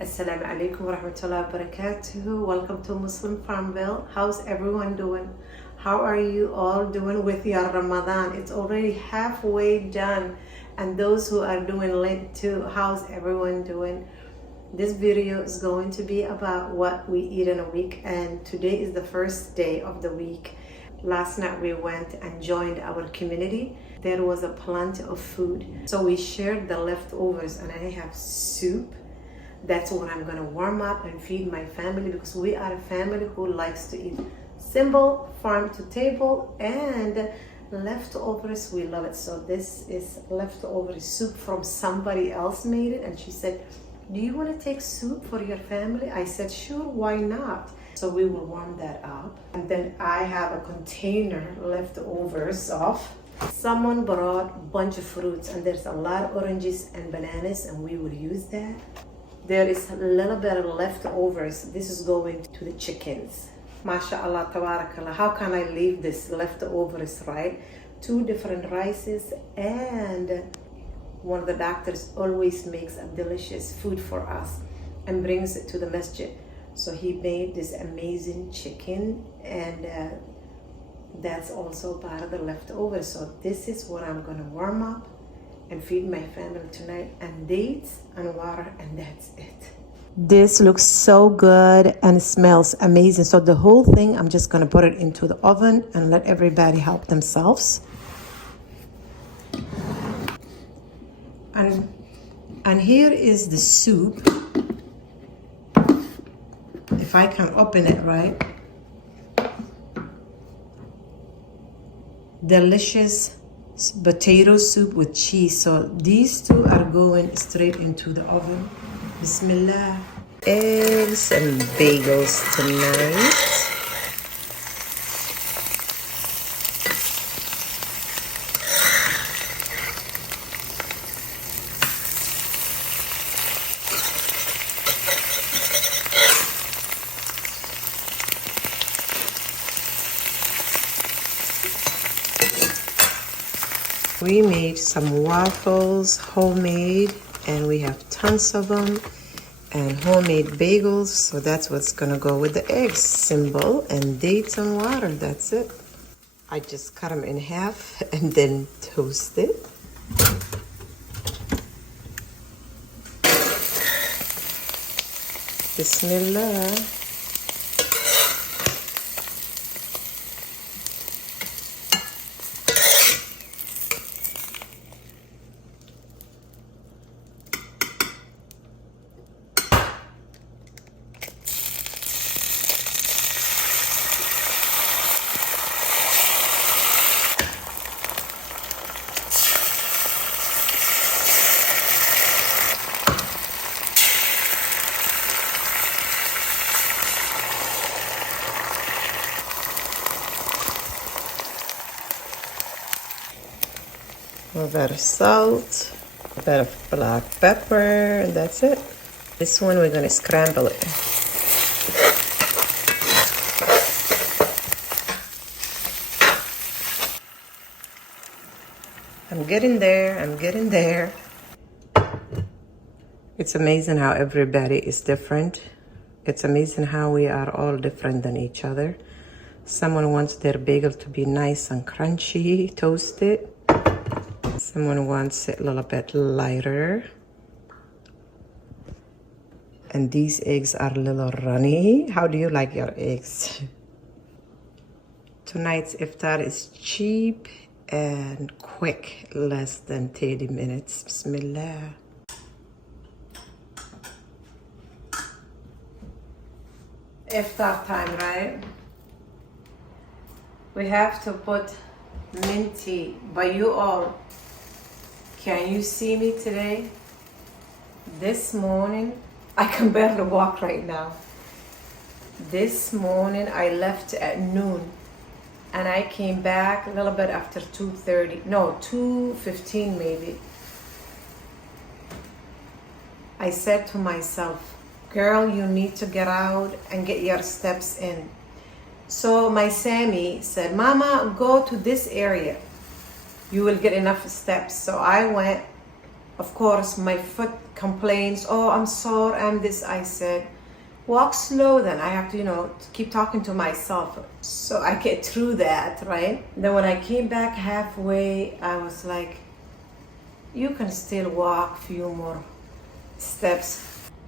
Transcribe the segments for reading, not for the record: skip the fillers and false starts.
Assalamu alaikum wa rahmatullahi wa barakatuhu. Welcome to Muslim Farmville. How's everyone doing? How are you all doing with your Ramadan? It's already halfway done. And those who are doing Lent too, how's everyone doing? This video is going to be about what we eat in a week, and today is the first day of the week. Last night we went and joined our community. There was a plenty of food, so we shared the leftovers, and I have soup. That's what I'm gonna warm up and feed my family, because we are a family who likes to eat simple, farm to table, and leftovers. We love it. So this is leftover soup from somebody else made it, and she said, do you want to take soup for your family? I said, sure, why not? So we will warm that up. And then I have a container leftovers of, someone brought a bunch of fruits, and there's a lot of oranges and bananas, and we will use that. There is a little bit of leftovers. This is going to the chickens. MashaAllah, tabarakallah. How can I leave this leftovers, right? 2 different rices, and one of the doctors always makes a delicious food for us and brings it to the masjid. So he made this amazing chicken, and that's also part of the leftovers. So this is what I'm gonna warm up and feed my family tonight, and dates and water, and that's it. This looks so good and smells amazing. So the whole thing, I'm just gonna put it into the oven and let everybody help themselves. And here is the soup. If I can open it right. Delicious potato soup with cheese. So these 2 are going straight into the oven. Bismillah. Eggs and bagels tonight. We made some waffles, homemade, and we have tons of them, and homemade bagels. So that's what's gonna go with the eggs, simple, and dates and water. That's it. I just cut them in half and then toast it. Bismillah. A bit of salt, a bit of black pepper, and that's it. This one we're gonna scramble it. I'm getting there. It's amazing how everybody is different. It's amazing how we are all different than each other. Someone wants their bagel to be nice and crunchy, toasted. Someone wants it a little bit lighter. And these eggs are a little runny. How do you like your eggs? Tonight's iftar is cheap and quick, less than 30 minutes. Bismillah. Iftar time, right? We have to put minty, but you all, can you see me today? This morning, I can barely walk right now. This morning, I left at noon, and I came back a little bit after 2:30, no, 2:15 maybe. I said to myself, girl, you need to get out and get your steps in. So my Sammy said, Mama, go to this area. You will get enough steps. So I went Of course, my foot complains, oh, I'm sore, I'm this. I said, walk slow then. I have to, keep talking to myself so I get through that, right? Then when I came back halfway, I was like, you can still walk a few more steps.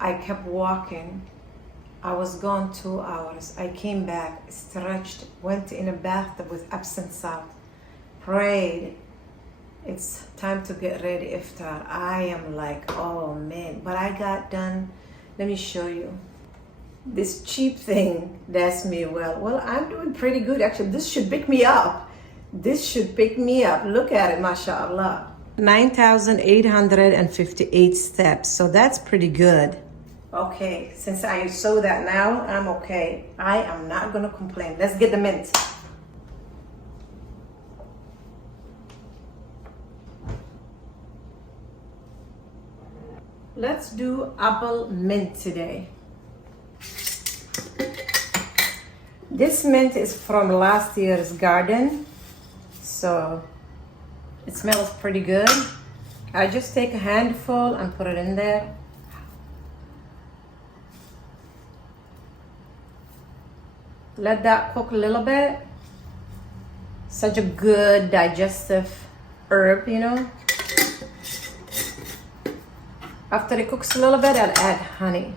I kept walking. I was gone 2 hours. I came back, stretched, went in a bathtub with Epsom salt, prayed. It's time to get ready, Iftar. I am like, oh man, but I got done. Let me show you. This cheap thing does me well. Well, I'm doing pretty good actually. This should pick me up. This should pick me up. Look at it, mashallah. 9,858 steps, so that's pretty good. Okay, since I saw that now, I'm okay. I am not gonna complain. Let's get the mint. Let's do apple mint today. This mint is from last year's garden, so it smells pretty good. I just take a handful and put it in there. Let that cook a little bit. Such a good digestive herb, After it cooks a little bit, I'll add honey.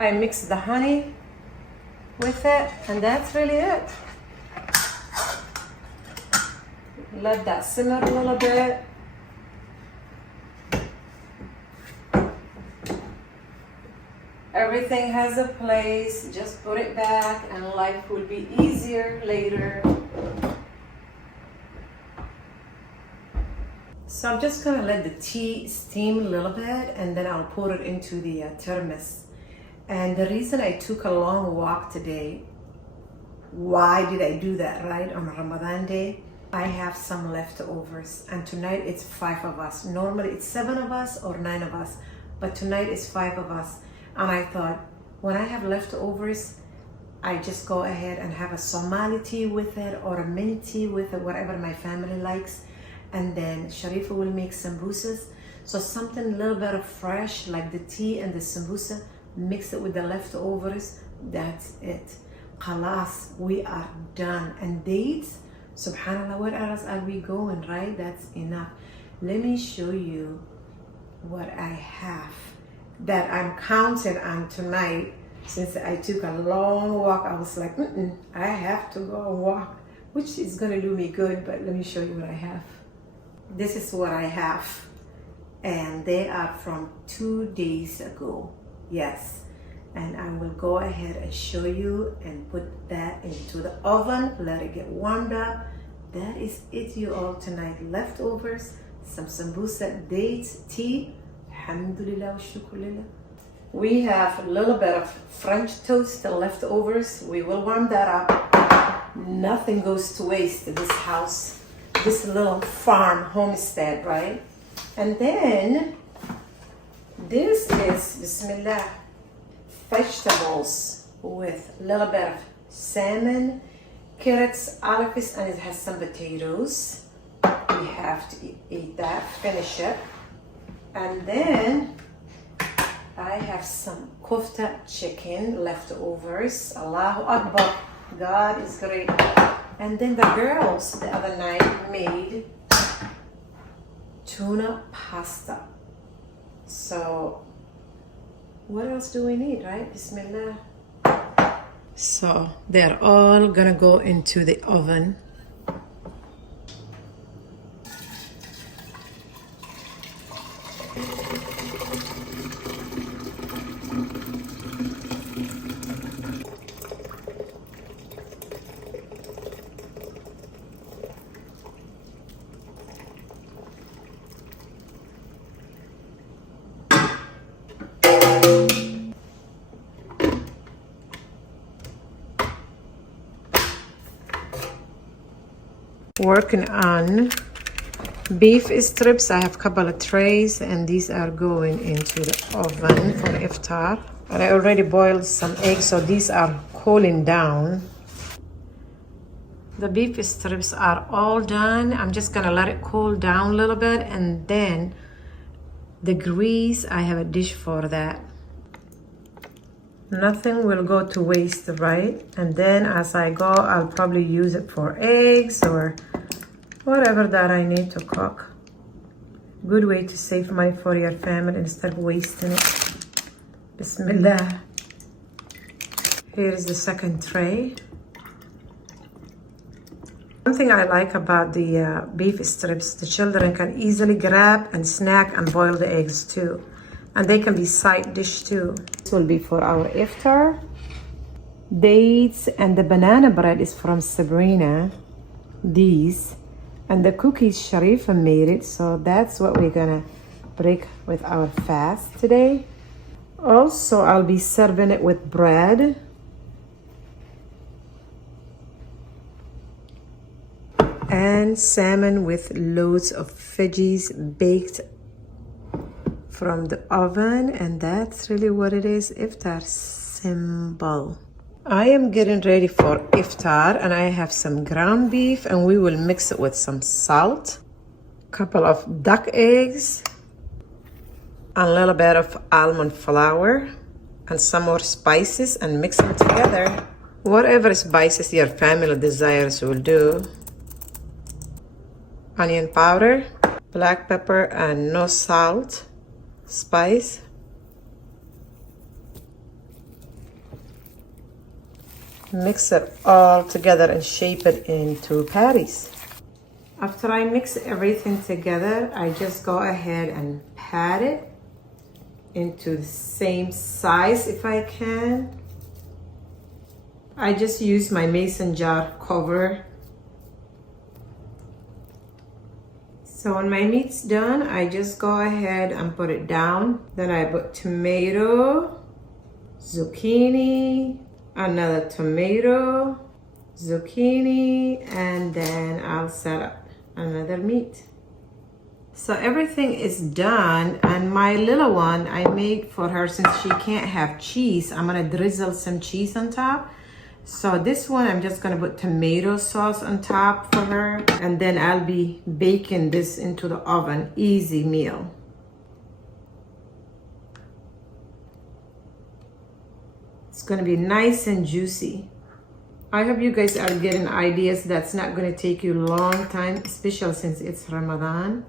I mix the honey with it, and that's really it. Let that simmer a little bit. Everything has a place. Just put it back and life will be easier later. So I'm just gonna let the tea steam a little bit and then I'll pour it into the thermos. And the reason I took a long walk today, why did I do that, right? On Ramadan day, I have some leftovers and tonight it's 5 of us. Normally it's 7 of us or 9 of us, but tonight it's 5 of us. And I thought, when I have leftovers, I just go ahead and have a Somali tea with it or a mint tea with it, whatever my family likes. And then Sharifa will make sambusas. So something a little bit of fresh, like the tea and the sambusa, mix it with the leftovers. That's it. Khalas, we are done. And dates, subhanallah, where else are we going, right? That's enough. Let me show you what I have that I'm counting on tonight. Since I took a long walk, I was like, I have to go and walk, which is gonna do me good, but let me show you what I have. This is what I have, and they are from 2 days ago. Yes, and I will go ahead and show you and put that into the oven, let it get warmed up. That is it, you all, tonight. Leftovers, some sambusa, dates, tea. Alhamdulillah wa shukrulillah. We have a little bit of French toast, the leftovers. We will warm that up. Nothing goes to waste in this house. This little farm homestead, right? And then this is, bismillah, vegetables with a little bit of salmon, carrots, olives, and it has some potatoes. We have to eat that, finish it. And then I have some kofta chicken leftovers. Allahu Akbar, God is great. And then the girls the other night made tuna pasta. So what else do we need, right? Bismillah. So they're all gonna go into the oven. working on beef strips. I have a couple of trays, and these are going into the oven for iftar. And I already boiled some eggs, so these are cooling down. The beef strips are all done. I'm just gonna let it cool down a little bit, and then the grease, I have a dish for that. Nothing will go to waste, right? And then as I go, I'll probably use it for eggs or whatever that I need to cook. Good way to save money for your family instead of wasting it. Bismillah. Here is the second tray. One thing I like about the beef strips, the children can easily grab and snack and boil the eggs too. And they can be side dish too. This will be for our iftar. Dates and the banana bread is from Sabrina. These. And the cookies, Sharifa made it. So that's what we're gonna break with our fast today. Also, I'll be serving it with bread. And salmon with loads of veggies baked from the oven, and that's really what it is. Iftar simple. I am getting ready for iftar, and I have some ground beef, and we will mix it with some salt, couple of duck eggs, a little bit of almond flour, and some more spices, and mix them together. Whatever spices your family desires will do. Onion powder, black pepper, and no salt, spice. Mix it all together and shape it into patties. After I mix everything together, I just go ahead and pat it into the same size if I can. I just use my mason jar cover. So when my meat's done, I just go ahead and put it down. Then I put tomato, zucchini, another tomato, zucchini, and then I'll set up another meat. So everything is done, and my little one, I made for her, since she can't have cheese, I'm gonna drizzle some cheese on top. So this one, I'm just gonna put tomato sauce on top for her, and then I'll be baking this into the oven. Easy meal. It's gonna be nice and juicy. I hope you guys are getting ideas that's not gonna take you a long time, especially since it's Ramadan.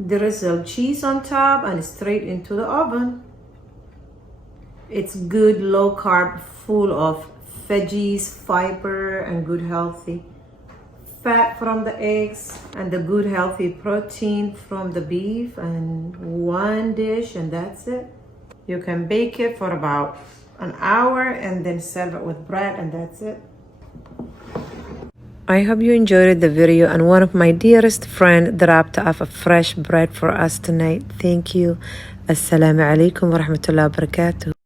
Drizzle cheese on top and straight into the oven. It's good, low carb, full of veggies, fiber, and good healthy fat from the eggs, and the good healthy protein from the beef, and one dish, and that's it. You can bake it for about an hour and then serve it with bread, and that's it. I hope you enjoyed the video, and one of my dearest friends dropped off a fresh bread for us tonight. Thank you. Assalamu alaikum wa rahmatullahi wa barakatuh.